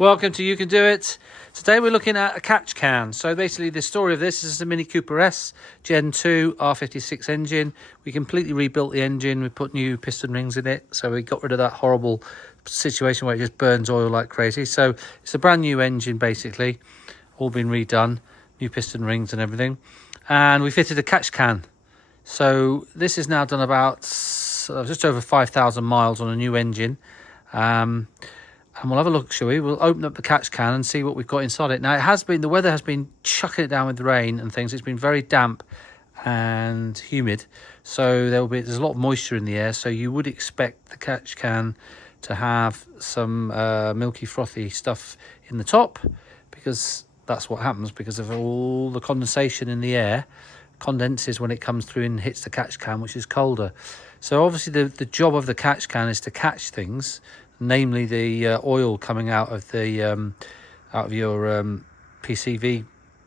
Welcome to You Can Do It. Today we're looking at a catch can. So basically the story of this is a Mini Cooper S Gen 2 R56 engine. We completely rebuilt the engine. We put new piston rings in it. So we got rid of that horrible situation where it just burns oil like crazy. So it's a brand new engine basically, all been redone, new piston rings and everything. And we fitted a catch can. So this is now done about just over 5,000 miles on a new engine. And we'll have a look, shall we? We'll open up the catch can and see what we've got inside it. Now, the weather has been chucking it down with rain and things. It's been very damp and humid. So there's a lot of moisture in the air. So you would expect the catch can to have some milky, frothy stuff in the top, because that's what happens because of all the condensation in the air. Condenses when it comes through and hits the catch can, which is colder. So obviously the job of the catch can is to catch things, namely the oil coming out of your PCV,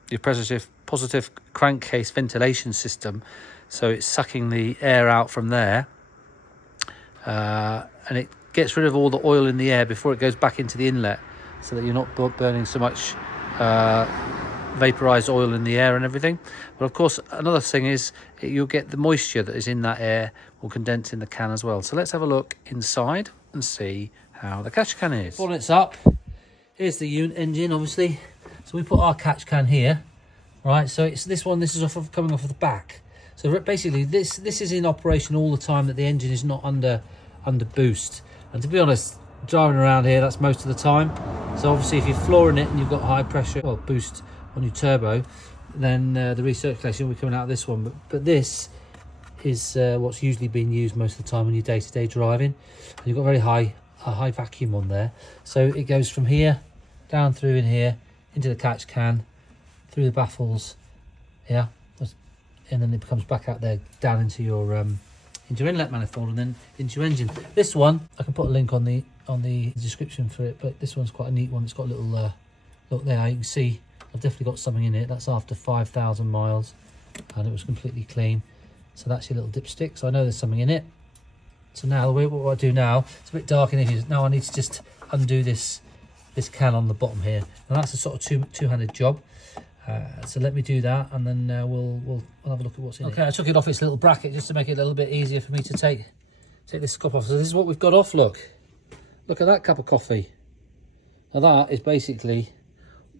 your positive crankcase ventilation system. So it's sucking the air out from there, and it gets rid of all the oil in the air before it goes back into the inlet, so that you're not burning so much vaporized oil in the air and everything. But of course, another thing is you'll get the moisture that is in that air will condense in the can as well. So let's have a look inside and see how the catch can is. Bonnet's up. Here's the engine, obviously. So we put our catch can here, right? So it's this one. This is coming off of the back. So basically, this is in operation all the time that the engine is not under boost. And to be honest, driving around here, that's most of the time. So obviously, if you're flooring it and you've got high pressure, well, boost on your turbo, then the recirculation will be coming out of this one. But this is what's usually being used most of the time on your day-to-day driving. And you've got a high vacuum on there, so it goes from here down through in here into the catch can, through the baffles, yeah, and then it comes back out there down into your inlet manifold and then into your engine. This one I can put a link on the description for it, but this one's quite a neat one. It's got a little look there, you can see I've definitely got something in it. That's after 5,000 miles and it was completely clean. So that's your little dipstick, so I know there's something in it. So now what I do now, it's a bit dark in here. Now I need to just undo this can on the bottom here, and that's a sort of two-handed job. So let me do that, and then we'll have a look at what's in it. Okay, I took it off its little bracket just to make it a little bit easier for me to take this cup off. So this is what we've got off. Look at that cup of coffee. Now that is basically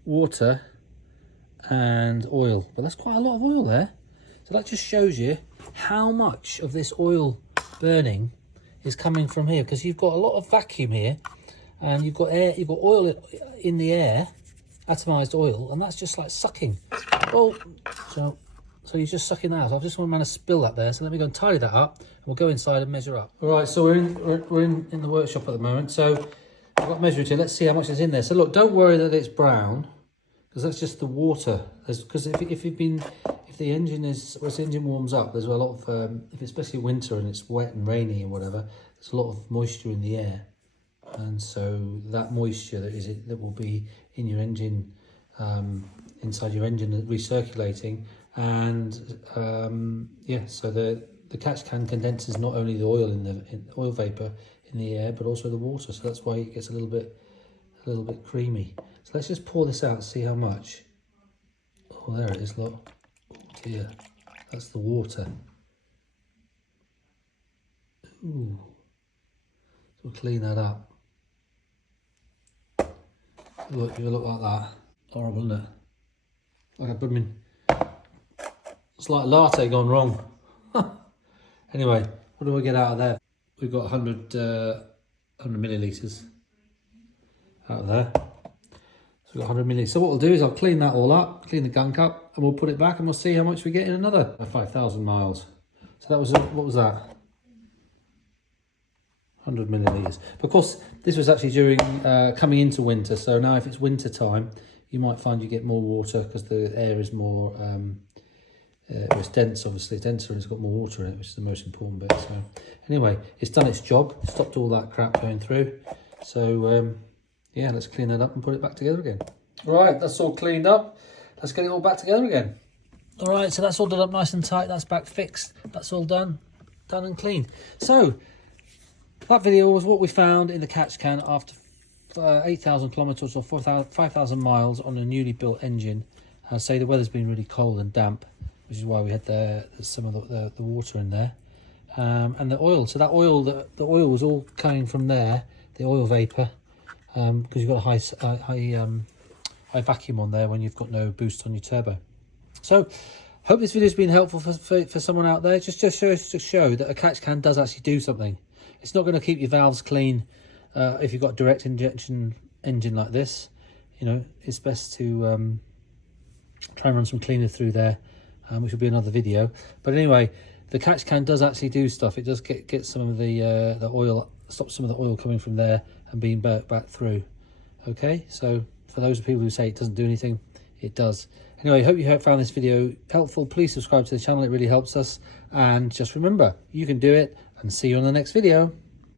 water and oil, but that's quite a lot of oil there. So that just shows you how much of this oil burning is coming from here, because you've got a lot of vacuum here and you've got oil in the air, atomized oil, and that's just like sucking. Oh, so you're just sucking that out. So I've just managed to spill that there, so let me go and tidy that up and we'll go inside and measure up. All right, so we're in the workshop at the moment, so I've got measuring here. Let's see how much is in there. So look, don't worry that it's brown, because that's just the water. Because if the engine as the engine warms up, there's a lot of if it's especially winter and it's wet and rainy and whatever, there's a lot of moisture in the air, and so that moisture that will be in your engine, inside your engine, recirculating, and yeah, so the catch can condenses not only the oil oil vapor in the air, but also the water. So that's why it gets a little bit creamy. So let's just pour this out and see how much. Oh, there it is, look. Oh dear, that's the water. Ooh. So we'll clean that up. Look, you look like that. Horrible, isn't it? Like a blooming, it's like a latte gone wrong. Anyway, what do we get out of there? We've got 100 millilitres out of there. So we've got 100 millilitres. So what we'll do is I'll clean that all up, clean the gunk up, and we'll put it back and we'll see how much we get in another 5,000 miles. So that was, what was that? 100 millilitres. But of course, this was actually during coming into winter. So now if it's winter time, you might find you get more water because the air is more, it's dense, obviously. It's denser and it's got more water in it, which is the most important bit. So anyway, it's done its job. It stopped all that crap going through. So yeah, let's clean that up and put it back together again. Right, that's all cleaned up. Let's get it all back together again. All right, so that's all done up nice and tight. That's back fixed. That's all done and clean. So that video was what we found in the catch can after 8,000 kilometers or 5,000 miles on a newly built engine, say the weather's been really cold and damp, which is why we had some of the water in there, and the oil. So that oil, the oil was all coming from there, the oil vapor, because you've got a high vacuum on there when you've got no boost on your turbo. So hope this video's been helpful for someone out there. Just to show that a catch can does actually do something. It's not going to keep your valves clean if you've got a direct injection engine like this. You know, it's best to try and run some cleaner through there, which will be another video. But anyway, the catch can does actually do stuff. It does get some of the oil, stop some of the oil coming from there and being back through. Okay, so for those people who say it doesn't do anything, it does. Anyway, hope you found this video helpful. Please subscribe to the channel, it really helps us. And just remember, you can do it, and see you on the next video.